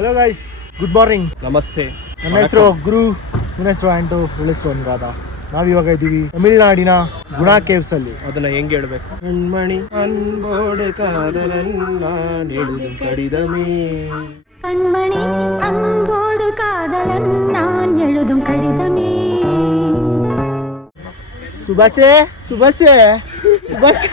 Hello guys, good morning. ನಮಸ್ತೆ. ನನ್ನ ಹೆಸರು ಗುರು, ನನ್ನ ಹೆಸರು ಆಂಟು, ಹೆಸರು ಅನುರಾಧ. ನಾವಿವಾಗ ಇದ್ದೀವಿ ತಮಿಳ್ನಾಡಿನ ಗುಣಾ ಕೇವ್ಸ್ ಅಲ್ಲಿ. ಅದನ್ನ ಹೆಂಗೆ ಹೇಳ್ಬೇಕು? ಕಣ್ಮಣಿ ಅನ್ಬೋಡು ಕಾದಲನ್ನ ನೆಡುದು ಕಡಿದಮೇ, கண்மணி அன்போடு காதலன் நான் எழுதும் கடிதமே. ಸುಭಾಷೆ ಸುಭಾಷೆ ಸುಭಾಷೆ.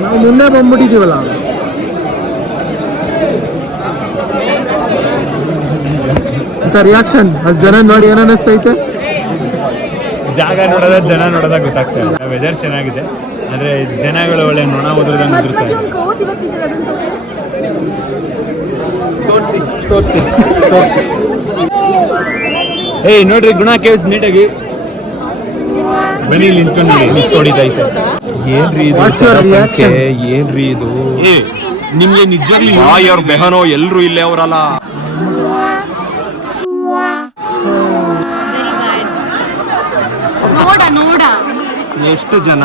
ನಾವು ಮುನ್ನೆ ಬಂದ್ಬಿಟ್ಟಿದ್ದೀವಲ್ಲ. ರಿಯಾಕ್ಷನ್ ಅಷ್ಟು ಜನ ನೋಡಿ ಏನ್ ಅನ್ನಿಸ್ತೈತೆ? ಜಾಗ ನೋಡೋದ ಜನ ನೋಡೋದಾಗ ಗೊತ್ತಾಗ್ತಾ ಇಲ್ಲ. ವೆದರ್ ಚೆನ್ನಾಗಿದೆ, ಆದ್ರೆ ಜನಗಳು ಒಳ್ಳೆ ನೊಣ ಓದ್ರದಂಗೆ ಓದಿರ್ತಾರೆ. ಏಯ್ ನೋಡ್ರಿ, ಗುಣಾ ಕೇವ್ಸ್ ನೀಟಾಗಿ ಬನ್ನಿ ನಿಂತ್ಕೊಂಡು ಮಿಸ್ ಹೊಡಿತೈತೆ. ಏನ್ರಿ ಇದು ಜನಸಂಖ್ಯೆ? ಏನ್ರಿ ಇದು? ನಿಮ್ಗೆ ನಿಜವಾಗ್ಲೂ ಅವ್ರ ಬೆಹನೋ ಎಲ್ರು ಇಲ್ಲೇ ಅವರಲ್ಲ. ನೋಡ ಎಷ್ಟು ಜನ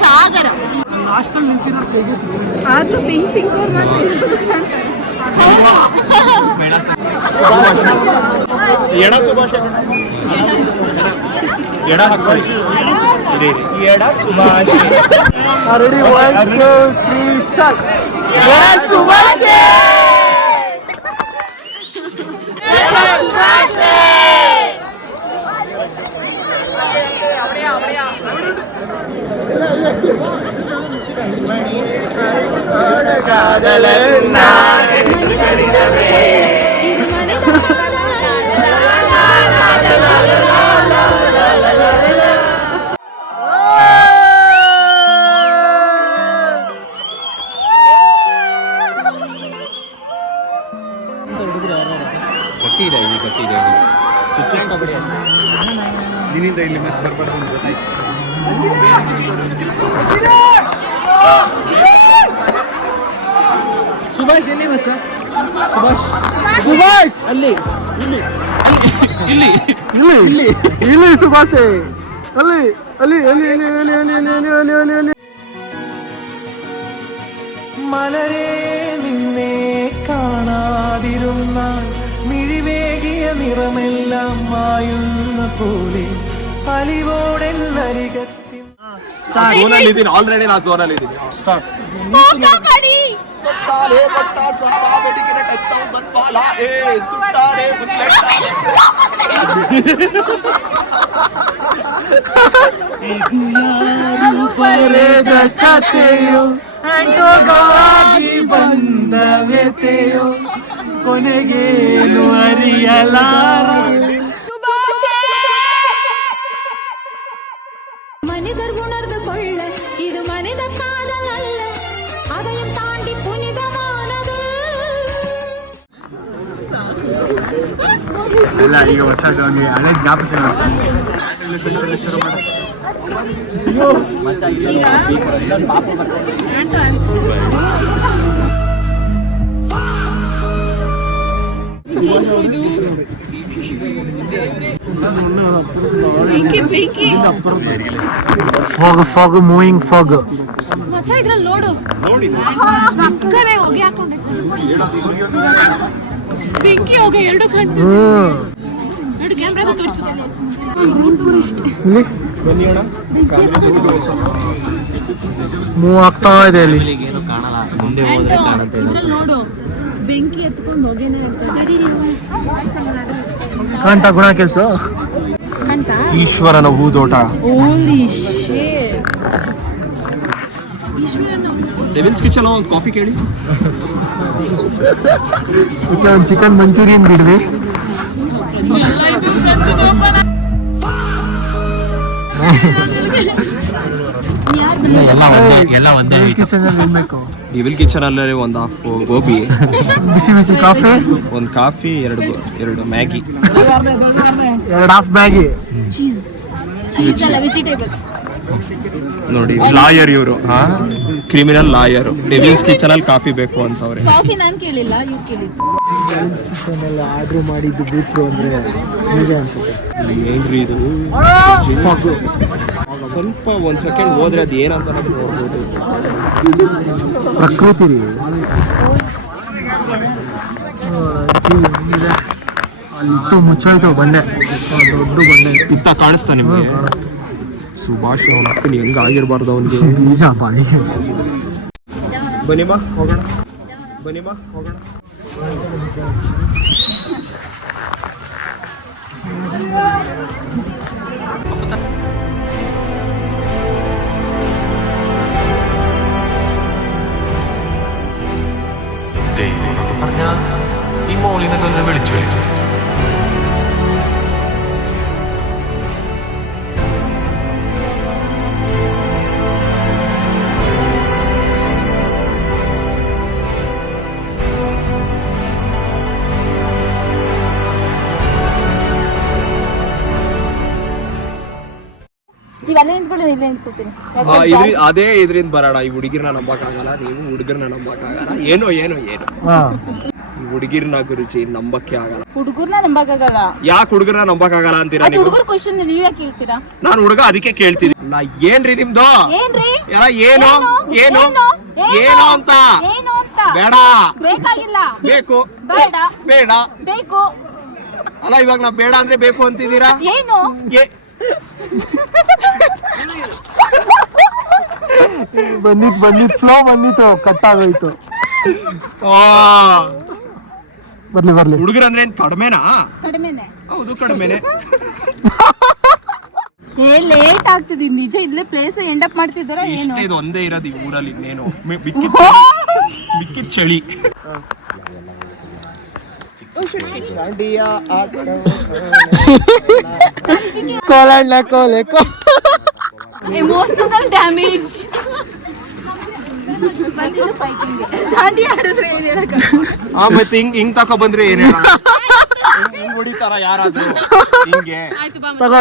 ಸಾಗರ. ಆದ್ರೂ ಪಿಂಕ್ ಎಡ ಸುಭಾಷ್, ಎಡ ಹಾಕೊಳ್ಳಿ. ಎಡ ಸುಭಾಷ್ ರೆಡಿ, 1 2 3 ಸ್ಟಾರ್ಟ್. ಎಡ ಸುಭಾಷೆ, ಗಟ್ಟಿದೆ ನಿನ್ನಿಂದ ಇಲ್ಲಿ ಮತ್ತೆ ಬರ್ಬಾರ್ದು ಅಂತ ಗೊತ್ತಾಯ್ತು. ಸುಭಾಷ್ ಎಲ್ಲಿ ಮಚ್ಚ? ಸುಭಾಷ್ ಸುಭಾಷ್ ಅಲ್ಲಿ, ಇಲ್ಲಿ ಇಲ್ಲಿ ಸುಭಾಷೆ, ಅಲ್ಲಿ ಅಲ್ಲಿ ಅಲ್ಲಿ ಅಲ್ಲಿ ಅಲ್ಲಿ ಅಲ್ಲಿ ಅಲ್ಲಿ ಅಲ್ಲಿ ಅಲ್ಲಿ ಅಲ್ಲಿ. മലരേ നിന്നെ കാണാതിരുന്നാൽ മിഴിവേകിയ നിറമെല്ലാം മായുന്ന പോലെ അലിവോടെ നരികത്തിൽ ಝೋನಲ್ಲಿ ಇದ್ದೀನಿ, ಆಲ್ರೆಡಿ ನಾನು ಝೋನಲ್ಲಿ ಇದ್ದೀನಿ. ಸ್ಟಾರ್ಟ್. ಇದು ಯಾರು ಬರೆದ ಕಥೆಯೋ, ಅಂಟೋಗಾಗಿ ಬಂದ ವ್ಯತೆಯೋ, ಕೊನೆಗೇನು ಅರಿಯಲಾರ. மனிதர் உணர்ந்து கொள்ள இது மனித காதல் அல்ல, அதையும் தாண்டி புனிதமானது. ಇಲ್ಲ, ಈಗ ಹೊಸ ಹಳೆ ಜ್ಞಾಪಿಸಿ ಫಾಗ್ ಮೂವಿಂಗ್ ಫಾಗ್. ಮಚ್ಚ ಇದ್ರಲ್ಲಿ ನೋಡು, ಪಕ್ಕನೆ ಹೋಗಿ ಹಾಕೊಂಡೆ ಬೆಂಕಿ ಹೋಗಿ 2 ಗಂಟೆ. ನೋಡಿ ಕ್ಯಾಮ್ರಾದ ತೋರಿಸು. ಮೂವ್ ಆಗ್ತಾ ಇದೆ ಅಲ್ಲಿ. ಇದ್ರಲ್ಲಿ ನೋಡು, ಬೆಂಕಿ ಎತ್ಕೊಂಡು ಹೊಗೆನೆ ಕಾಂತ ಗುಣ ಕೆಲಸ. ಈಶ್ವರನ ಹೂದೋಟ. ಡೆವಿಲ್ಸ್ ಕಿಚನ್ ಒಂದು ಕಾಫಿ ಕೇಳಿ. ಒಂದು ಚಿಕನ್ ಮಂಚೂರಿಯನ್ ಬಿಡ್ವಿ. ಎಲ್ಲ ಒಂದೇ ತಿನ್ಬೇಕು. ಡೆವಿಲ್ ಕಿಚನ್ ಅಲ್ಲೇ ಒಂದು ಹಾಫ್ ಗೋಬಿ, ಬಿಸಿ ಬಿಸಿ ಕಾಫಿ, ಒಂದು ಕಾಫಿ, ಎರಡು ಮ್ಯಾಗಿ, 2 ಹಾಫ್ ಮ್ಯಾಗಿ. ಚೀಸ್ ಅಲ್ಲ, ವೆಜಿಟೇಬಲ್. ನೋಡಿ ಲಾಯರ್ ಇವರು ಕ್ರಿಮಿನಲ್ ಲಾಯರ್ ಡೆವಿಲ್ಸ್ ಕಿಚನ್ ಅಲ್ಲಿ ಕಾಫಿ ಬೇಕು ಅಂತವ್ರೆ. ಕಾಫಿ ನಾನು ಕೇಳಿಲ್ಲ, ಇವ್ರು ಕೇಳಿದ್ದು. ಕಿಚನ್ ಎಲ್ಲ ಆರ್ಡ್ರ್ ಮಾಡಿದ್ದು ಬಿಟ್ರು ಅಂದ್ರೆ ನಿಜ ಅನ್ಸುತ್ತೆ. ಏನ್ರಿ ಇದು? ಸ್ವಲ್ಪ ಒಂದ್ ಸೆಕೆಂಡ್ ಹೋದ್ರೆ ಅದು ಏನಂತ ನೋಡ್ಬೋದು. ಪ್ರಕೃತಿ ರೀ ಅಲ್ಲಿ ಮುಚ್ಚೋಯ್ತು ಬಂಡೆ, ದೊಡ್ಡ ಬಂಡೆ ಇತ್ತ ಕಾಣಿಸ್ತಾ ನಿಮ್ಗೆ? ಸುಭಾಷ್ ಅವನ ಅಕ್ಕನ ಹೆಂಗ ಆಗಿರ್ಬಾರ್ದು ಅವನಿಗೆ. ನಿಜ ಬಾಯಿ. ಬನ್ನಿ ಬಾ ಹೋಗೋಣ, ಬನ್ನಿ ಬಾ ಹೋಗೋಣ. ദൈവം എന്നൊക്കെ പറഞ്ഞാൽ ഈ മോളിൽ നിന്നൊക്കെ വിളിച്ചു വിളിച്ചു ನೀವೆಲ್ಲ ನಿಂತ್ಕೊಳ್ಳಿ, ಇಲ್ಲೇ ನಿಂತ್ಕೊತೀನಿ. ಅದೇ ಇದ್ರಿಂದ ಬರೋಣ. ಈ ಹುಡುಗಿರ್ನ ನಂಬಕ್ಕಾಗಲ್ಲ, ನೀವು ಹುಡುಗರ್ನ ನಂಬಕ್ಕಾಗಲ್ಲ. ಏನೋ ಏನೋ ಏನು ಈ ಹುಡುಗಿರ್ನ ಗುರುಜಿ ನಂಬಕ್ಕೆ ಆಗಲ್ಲ. ಹುಡುಗರ್ನ ನಂಬಕ್ಕಾಗಲ್ಲ. ಯಾಕೆ ಹುಡುಗರ್ನ ನಂಬಕ್ಕಾಗಲ್ಲ ಅಂತೀರಾ ನೀವು? ಹುಡುಗರ ಕ್ವಶನ್ ನೀವ್ ಯಾಕೆ ಕೇಳ್ತೀರಾ? ನಾನು ಹುಡುಗ ಅದಕ್ಕೆ ಕೇಳ್ತೀನಿ. ಏನ್ರಿ ನಿಮ್ದು? ಏನ್ರಿ ಎಲ್ಲ ಏನು ಏನು ಏನು ಅಂತ? ಏನು ಅಂತ? ಬೇಡ, ಬೇಕಾಗಿಲ್ಲ. ಬೇಕು, ಬೇಡ, ಬೇಡ, ಬೇಕು. ಅಲ್ಲ ಇವಾಗ ನಾ ಬೇಡ ಅಂದ್ರೆ ಬೇಕು ಅಂತಿದ್ದೀರಾ? ಏನು? ಬಂದಿತ್ತು ಫ್ಲೋ ಬಂದಿತ್ತು, ಕಟ್ ಆಗೋಯ್ತು. ಬರ್ಲಿ ಹುಡುಗರಂದ್ರೆ ಏನ್ ಕಡಿಮೆನಾ? ಕಡಿಮೆನೆ. ಹೌದು ಕಡಿಮೆನೆ. ಲೇಟ್ ಆಗ್ತದೆ ನಿಜ. ಇಲ್ಲೇ ಪ್ಲೇಸ್ ಎಂಡ್ ಅಪ್ ಮಾಡ್ತಿದ್ದಾರ ಏನು? ಇದು ಒಂದೇ ಇರೋದು ಈ ಊರಲ್ಲಿ, ಇನ್ನೇನು ಮಿಕ್ಕಿದ ಚಳಿ. ಎಮೋಷನಲ್ ಡ್ಯಾಮೇಜ್ ಬಂದಿದ್ದು ಫೈಟಿಂಗ್. ದಾಂಡಿ ಆಡಿದ್ರೆ ಏನ್ ಹೇಳಕ? ಮತ್ತೆ ಹಿಂಗ್ ತಕೊ ಬಂದ್ರೆ ಏನ್ ಹೇಳ? ಹಿಂಗ್ ಹೊಡಿತಾರ ಯಾರಾದ್ರೂ ಹಿಂಗೆ? ತಗೋ.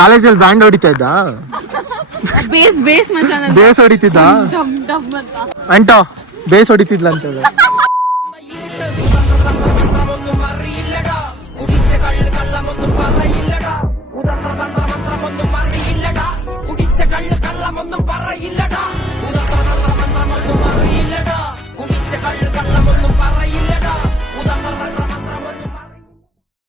ಕಾಲೇಜಲ್ಲಿ ಬ್ಯಾಂಡ್ ಹೊಡಿತಾ ಇದ್ದ? ಬೇಸ್ ಮಜಾ. ಬೇಸ್ ಹೊಡಿತಿದ್ದ ಡಬ್ ಡಬ್ ಅಂತ ಅಂಟೋ, ಬೇಸ್ ಹೊಡಿತಿದ್ಲ ಅಂತ ಹೇಳಿ.